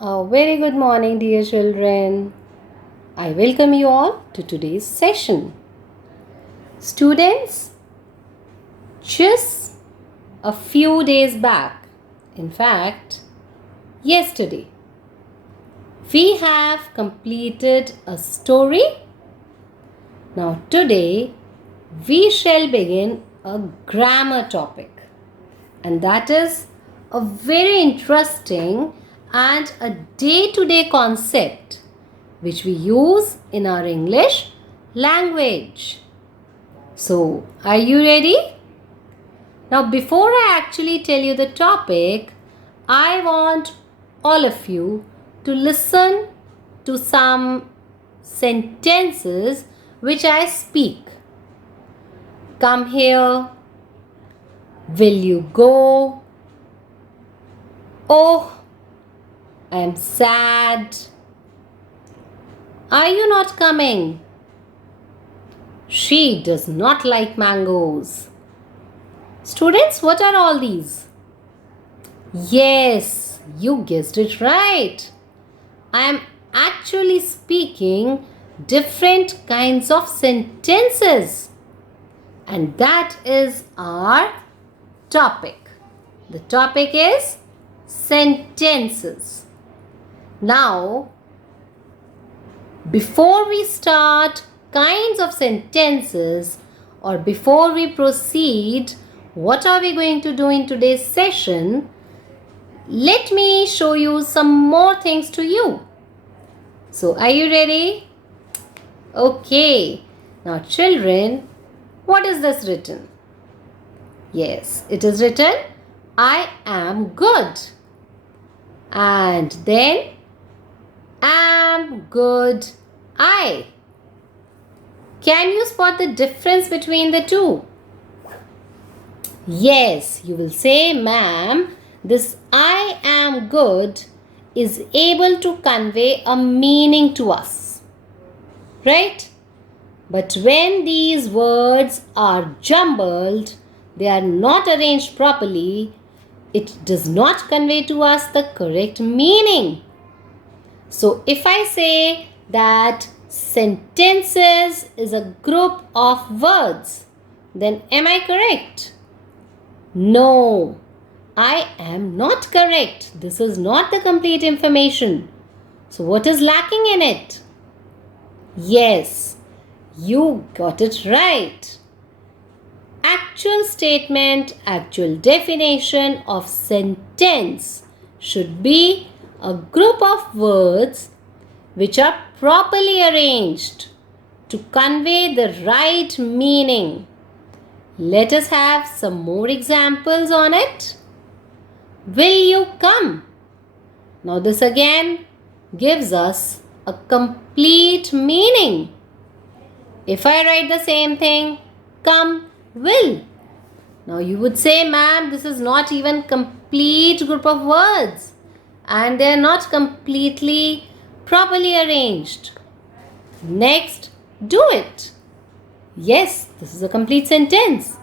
A very good morning, dear children. I welcome you all to today's session. Students, just a few days back, in fact, yesterday, we have completed a story. Now, today, we shall begin a grammar topic, and that is a very interesting and a day-to-day concept which we use in our English language. So, are you ready? Now, before I actually tell you the topic, I want all of you to listen to some sentences which I speak. Come here. Will you go? Oh, I am sad. Are you not coming? She does not like mangoes. Students, what are all these? Yes, you guessed it right. I am actually speaking different kinds of sentences. And that is our topic. The topic is sentences. Now, before we start kinds of sentences or before we proceed, what are we going to do in today's session? Let me show you some more things to you. So, are you ready? Okay. Now, children, what is this written? Yes, it is written, I am good. And then, am good I. Can you spot the difference between the two? Yes, you will say, ma'am, this I am good is able to convey a meaning to us. Right? But when these words are jumbled, they are not arranged properly, it does not convey to us the correct meaning. So if I say that sentences is a group of words, then am I correct? No, I am not correct. This is not the complete information. So what is lacking in it? Yes, you got it right. Actual statement, actual definition of sentence should be a group of words which are properly arranged to convey the right meaning. Let us have some more examples on it. Will you come? Now this again gives us a complete meaning. If I write the same thing, come, will. Now you would say, ma'am, this is not even complete group of words and they are not completely properly arranged. Next, do it. Yes, this is a complete sentence.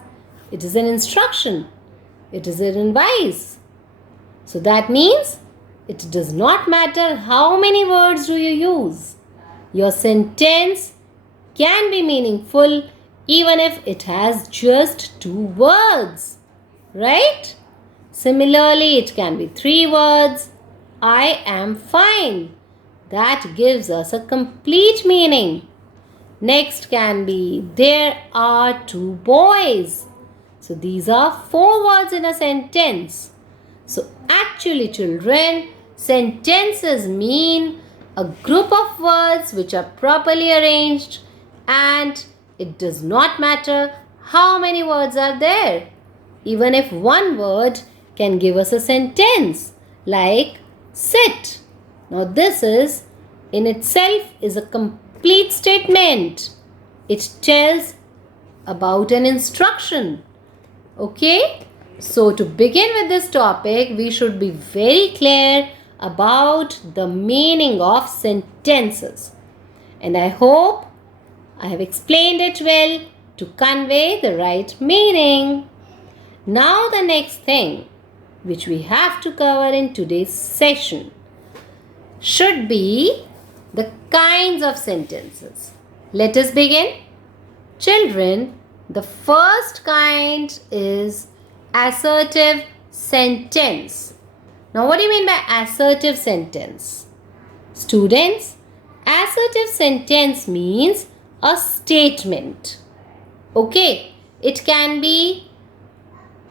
It is an instruction. It is an advice. So that means it does not matter how many words do you use. Your sentence can be meaningful even if it has just 2 words. Right? Similarly, it can be 3 words. I am fine. That gives us a complete meaning. Next can be, there are 2 boys. So these are 4 words in a sentence. So actually, children, sentences mean a group of words which are properly arranged, and it does not matter how many words are there. Even if one word can give us a sentence like sit. Now this is in itself is a complete statement. It tells about an instruction. Okay? So to begin with this topic, we should be very clear about the meaning of sentences. And I hope I have explained it well to convey the right meaning. Now the next thing which we have to cover in today's session. should be the kinds of sentences. Let us begin. Children, the first kind is assertive sentence. Now, what do you mean by assertive sentence? Students, assertive sentence means a statement. Okay, it can be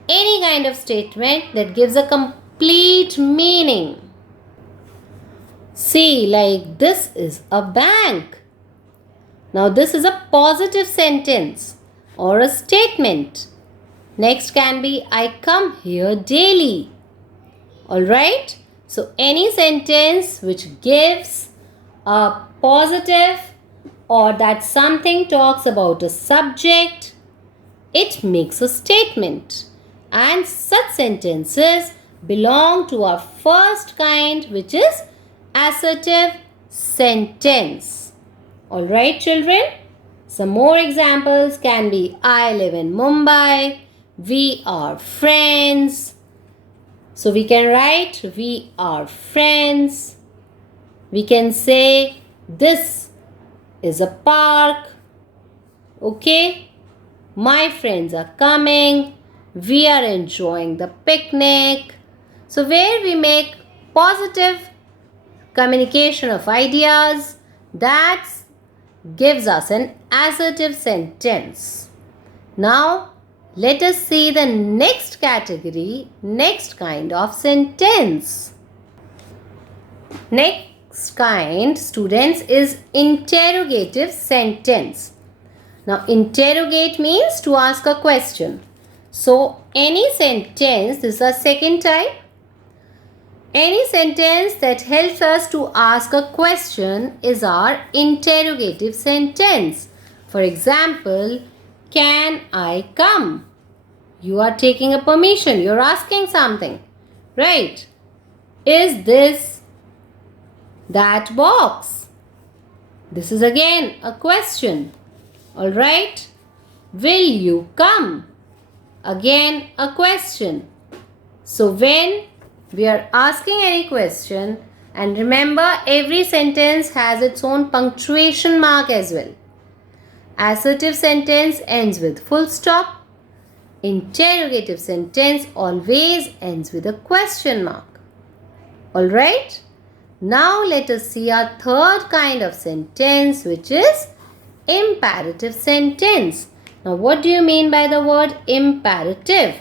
any kind of statement that gives a complete meaning. See, like this is a bank. Now, this is a positive sentence or a statement. Next can be I come here daily. Alright? So, any sentence which gives a positive or that something talks about a subject, it makes a statement. And such sentences belong to our first kind, which is assertive sentence. Alright, children? Some more examples can be I live in Mumbai. We are friends. So we can write we are friends. We can say this is a park. Okay? My friends are coming. We are enjoying the picnic. So where we make positive communication of ideas, that gives us an assertive sentence. Now, let us see the next category, next kind of sentence. Next kind, students, is interrogative sentence. Now, interrogate means to ask a question. So, any sentence, this is our second type. Any sentence that helps us to ask a question is our interrogative sentence. For example, can I come? You are taking a permission. You're asking something. Right? Is this that box? This is again a question. Alright? Will you come? Again a question. So when we are asking any question, and remember every sentence has its own punctuation mark as well. Assertive sentence ends with full stop. Interrogative sentence always ends with a question mark. Alright? Now let us see our third kind of sentence, which is imperative sentence. Now what do you mean by the word imperative?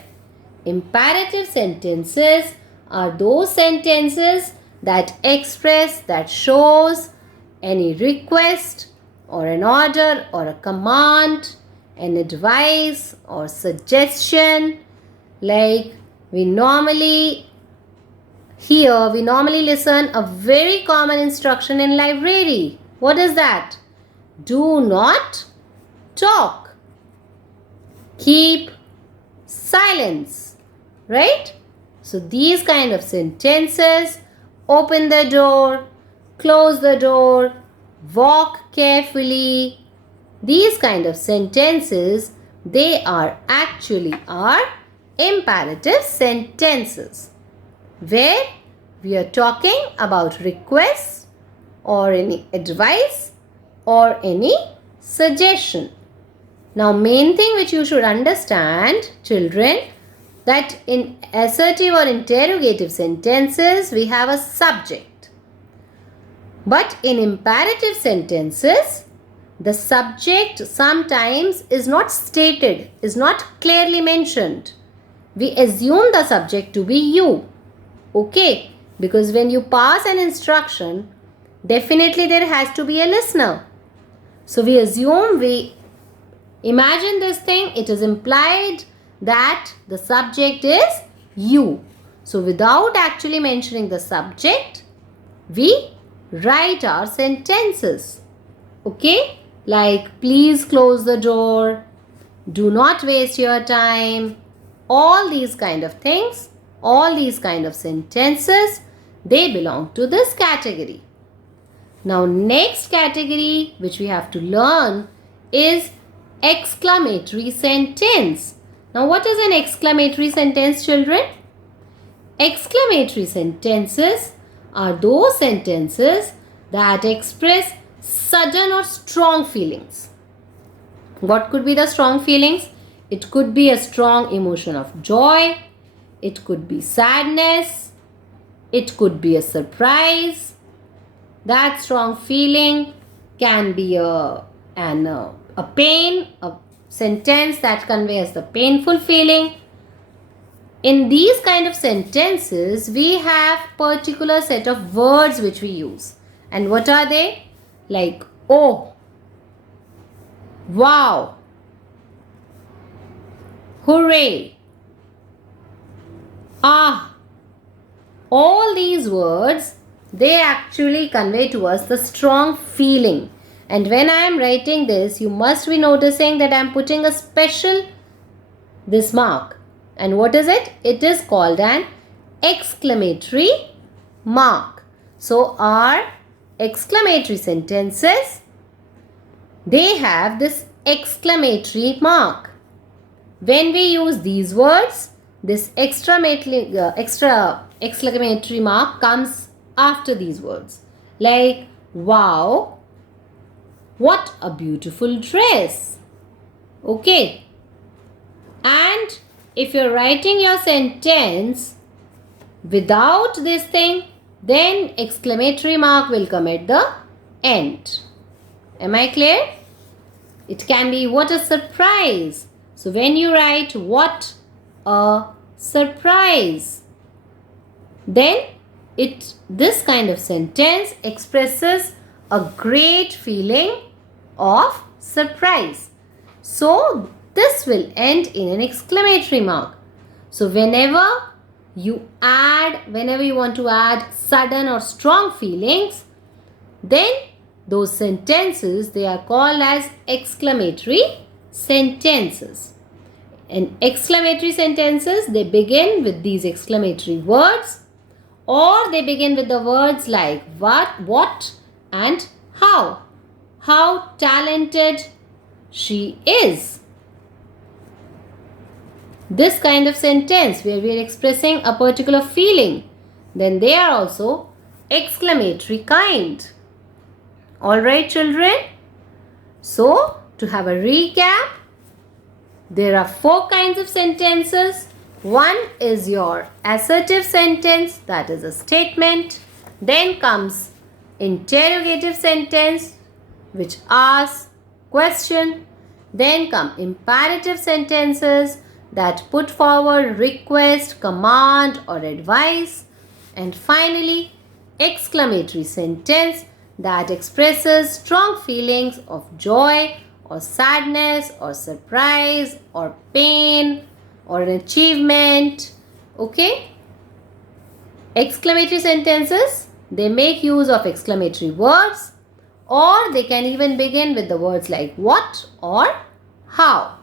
Imperative sentences are those sentences that express, that shows any request or an order or a command, an advice or suggestion. Like we normally listen a very common instruction in library. What is that? Do not talk. Keep silence. Right? So these kind of sentences, open the door, close the door, walk carefully. These kind of sentences, they are actually our imperative sentences, where we are talking about requests or any advice or any suggestion. Now, main thing which you should understand, children, that in assertive or interrogative sentences, we have a subject. But in imperative sentences, the subject sometimes is not stated, is not clearly mentioned. We assume the subject to be you. Okay? Because when you pass an instruction, definitely there has to be a listener. So we assume, we imagine this thing, it is implied that the subject is you. So without actually mentioning the subject, we write our sentences. Okay? Like please close the door, do not waste your time. All these kind of things, all these kind of sentences, they belong to this category. Now next category which we have to learn is exclamatory sentence. Now what is an exclamatory sentence, children? Exclamatory sentences are those sentences that express sudden or strong feelings. What could be the strong feelings? It could be a strong emotion of joy. It could be sadness. It could be a surprise. That strong feeling can be a pain, a sentence that conveys the painful feeling. In these kind of sentences, we have particular set of words which we use. And what are they? Like oh, wow, hooray, ah. All these words, they actually convey to us the strong feeling. And when I am writing this, you must be noticing that I am putting a special this mark. And what is it? It is called an exclamatory mark. So our exclamatory sentences, they have this exclamatory mark. When we use these words, this extra exclamatory mark comes after these words. Like, wow, what a beautiful dress. Okay. And if you're writing your sentence without this thing, then exclamatory mark will come at the end. Am I clear? It can be what a surprise. So when you write what a surprise, then this kind of sentence expresses a great feeling of surprise. So this will end in an exclamatory mark. So whenever you want to add sudden or strong feelings, then those sentences, they are called as exclamatory sentences. And exclamatory sentences, they begin with these exclamatory words, or they begin with the words like what and how. How talented she is. This kind of sentence where we are expressing a particular feeling, then they are also exclamatory kind. Alright children, so to have a recap, there are 4 kinds of sentences. One is your assertive sentence, that is a statement. Then comes interrogative sentence, which asks question. Then come imperative sentences that put forward request, command or advice. And finally, exclamatory sentence that expresses strong feelings of joy or sadness or surprise or pain or an achievement. Okay? Exclamatory sentences, they make use of exclamatory words, or they can even begin with the words like what or how.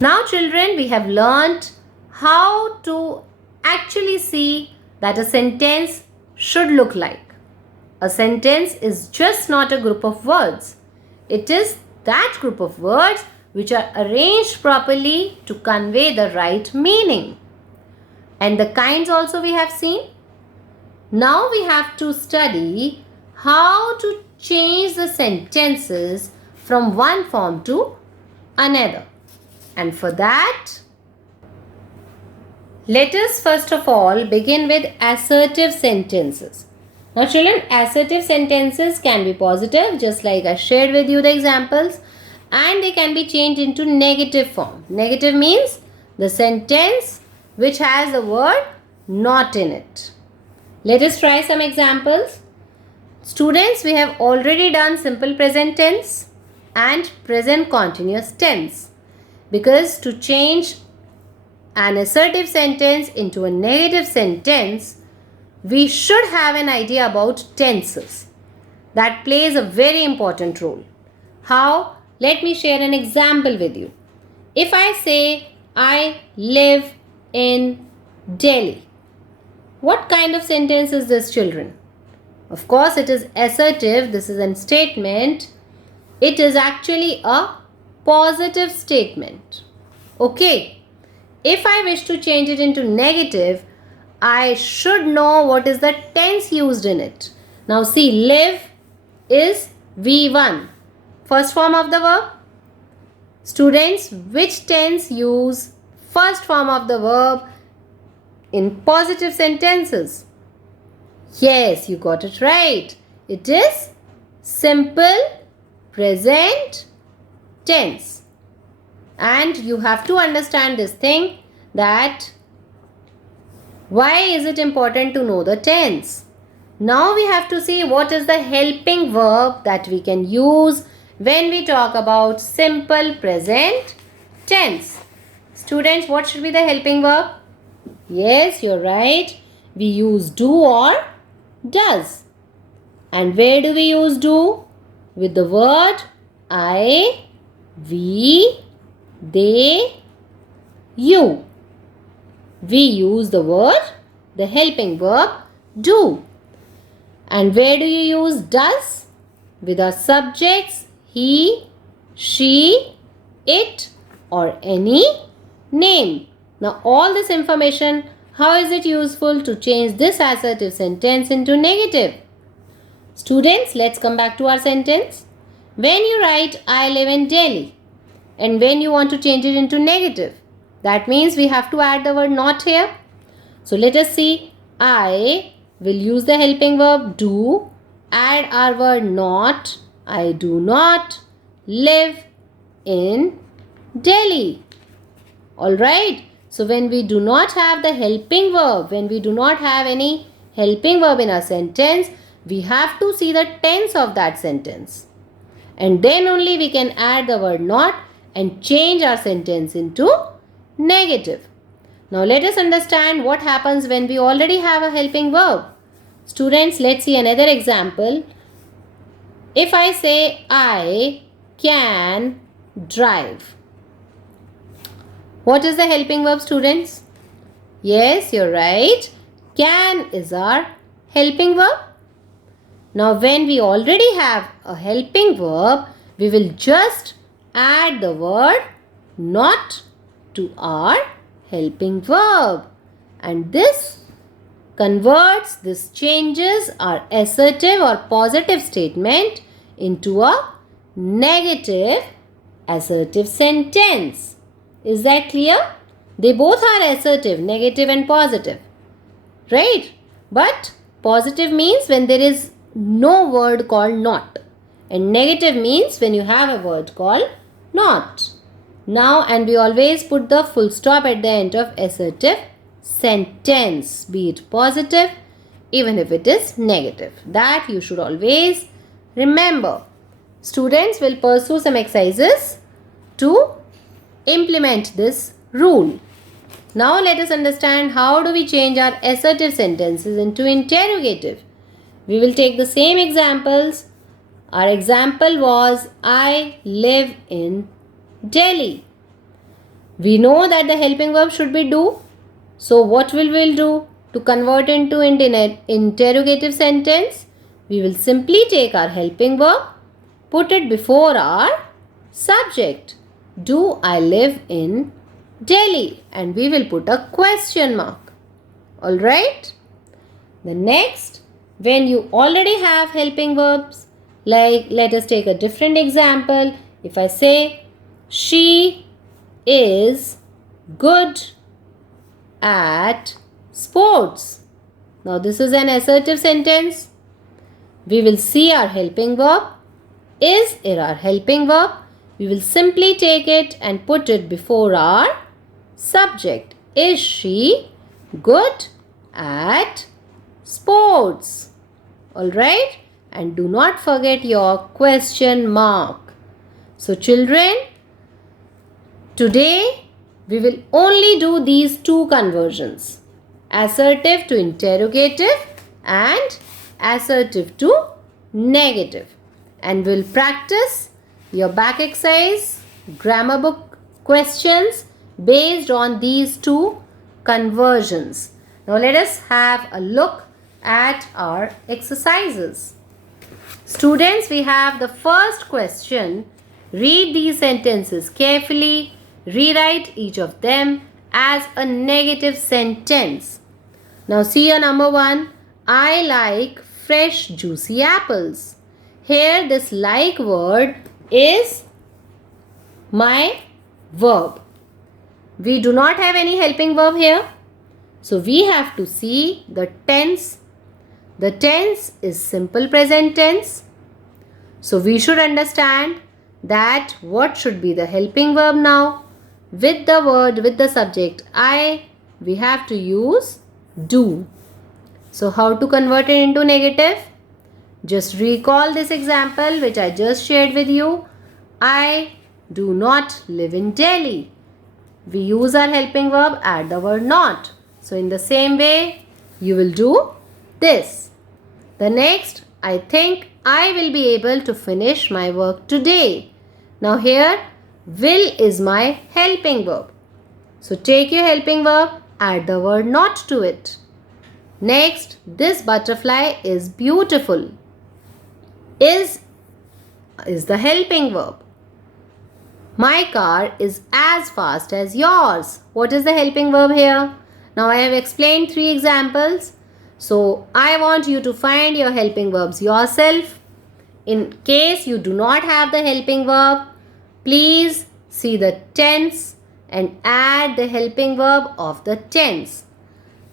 Now children, we have learnt how to actually see that a sentence should look like. A sentence is just not a group of words. It is that group of words which are arranged properly to convey the right meaning. And the kinds also we have seen. Now we have to study how to change the sentences from one form to another. And for that, let us first of all begin with assertive sentences. Now children, assertive sentences can be positive, just like I shared with you the examples, and they can be changed into negative form. Negative means the sentence which has the word not in it. Let us try some examples. Students, we have already done simple present tense and present continuous tense, because to change an assertive sentence into a negative sentence, we should have an idea about tenses. That plays a very important role. How? Let me share an example with you. If I say, I live in Delhi, what kind of sentence is this, children? Of course, it is assertive. This is a statement. It is actually a positive statement. Okay. If I wish to change it into negative, I should know what is the tense used in it. Now see, live is V1, first form of the verb. Students, which tense use first form of the verb in positive sentences? Yes, you got it right. It is simple present tense. And you have to understand this thing, that why is it important to know the tense? Now we have to see what is the helping verb that we can use when we talk about simple present tense. Students, what should be the helping verb? Yes, you're right. We use do or does. And where do we use do? With the word I, we, they, you. We use the word, the helping verb, do. And where do you use does? With our subjects, he, she, it, or any name. Now all this information, how is it useful to change this assertive sentence into negative? Students, let's come back to our sentence. When you write I live in Delhi, and when you want to change it into negative, that means we have to add the word not here. So let us see. I will use the helping verb do, add our word not. I do not live in Delhi. Alright. So when we do not have the helping verb, when we do not have any helping verb in our sentence, we have to see the tense of that sentence. And then only we can add the word not and change our sentence into negative. Now let us understand what happens when we already have a helping verb. Students, let's see another example. If I say I can drive, what is the helping verb, students? Yes, you're right. Can is our helping verb. Now when we already have a helping verb, we will just add the word not to our helping verb. And this changes our assertive or positive statement into a negative assertive sentence. Is that clear? They both are assertive, negative and positive. Right? But positive means when there is no word called not. And negative means when you have a word called not. Now, and we always put the full stop at the end of assertive sentence, be it positive, even if it is negative. That you should always remember. Students will pursue some exercises to implement this rule. Now let us understand how do we change our assertive sentences into interrogative. We will take the same examples. Our example was I live in Delhi. We know that the helping verb should be do. So what will we do to convert into interrogative sentence? We will simply take our helping verb, put it before our subject. Do I live in Delhi? And we will put a question mark. Alright? The next, when you already have helping verbs, like let us take a different example. If I say, she is good at sports. Now this is an assertive sentence. We will see our helping verb. Is our helping verb. We will simply take it and put it before our subject. Is she good at sports? Alright? And do not forget your question mark. So children, today we will only do these two conversions. Assertive to interrogative and assertive to negative. And we'll practice your back exercise, grammar book questions based on these two conversions. Now let us have a look at our exercises. Students, we have the first question. Read these sentences carefully. Rewrite each of them as a negative sentence. Now see your number 1. I like fresh juicy apples. Here this like word is my verb. We do not have any helping verb here. So we have to see the tense. The tense is simple present tense. So we should understand that what should be the helping verb now. With the word, with the subject I, we have to use do. So how to convert it into negative? Just recall this example which I just shared with you. I do not live in Delhi. We use our helping verb, add the word not. So in the same way, you will do this. The next, I think I will be able to finish my work today. Now here, will is my helping verb. So take your helping verb, add the word not to it. Next, this butterfly is beautiful. Is the helping verb. My car is as fast as yours. What is the helping verb here? Now I have explained 3 examples. So I want you to find your helping verbs yourself. In case you do not have the helping verb, please see the tense and add the helping verb of the tense.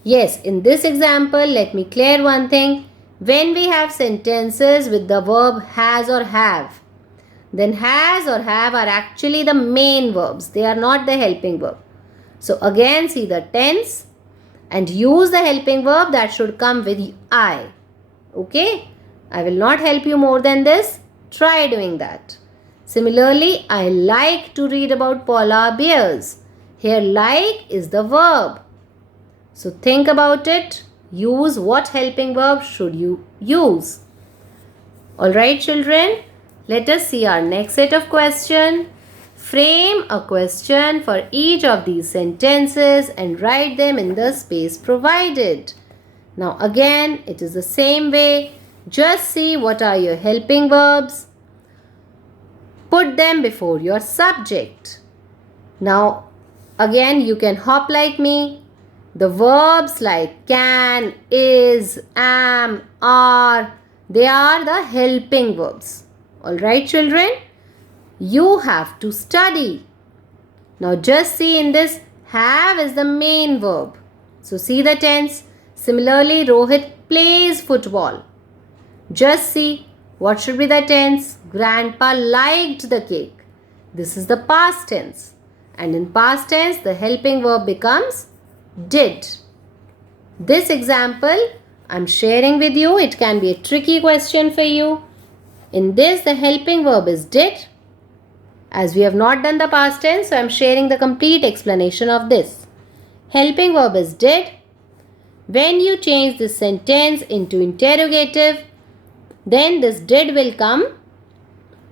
Yes, in this example, let me clear one thing. When we have sentences with the verb has or have, then has or have are actually the main verbs. They are not the helping verb. So again, see the tense and use the helping verb that should come with I. Okay? I will not help you more than this. Try doing that. Similarly, I like to read about polar bears. Here like is the verb. So think about it. Use what helping verb should you use. Alright children, let us see our next set of questions. Frame a question for each of these sentences and write them in the space provided. Now again, it is the same way. Just see what are your helping verbs. Put them before your subject. Now again, you can hop like me. The verbs like can, is, am, are, they are the helping verbs. Alright children, you have to study. Now just see in this, have is the main verb. So see the tense. Similarly, Rohit plays football. Just see what should be the tense. Grandpa liked the cake. This is the past tense. And in past tense, the helping verb becomes did. This example I'm sharing with you. It can be a tricky question for you. In this, the helping verb is did. As we have not done the past tense, so I'm sharing the complete explanation of this. Helping verb is did. When you change this sentence into interrogative, then this did will come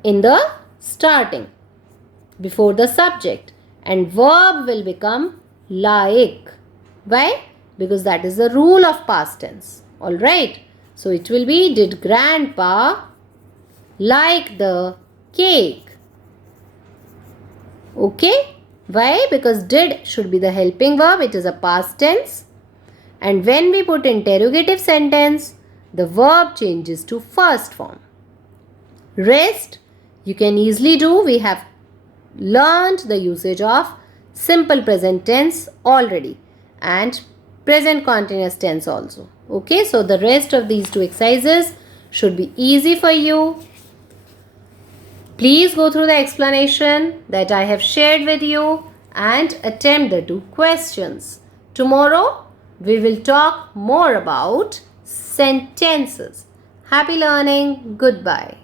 in the starting before the subject and verb will become like. Why? Because that is the rule of past tense. Alright. So it will be did grandpa like the cake? Okay. Why? Because did should be the helping verb. It is a past tense. And when we put interrogative sentence, the verb changes to first form. Rest you can easily do. We have learned the usage of simple present tense already and present continuous tense also. Okay, so the rest of these 2 exercises should be easy for you. Please go through the explanation that I have shared with you and attempt the 2 questions. Tomorrow we will talk more about sentences. Happy learning. Goodbye.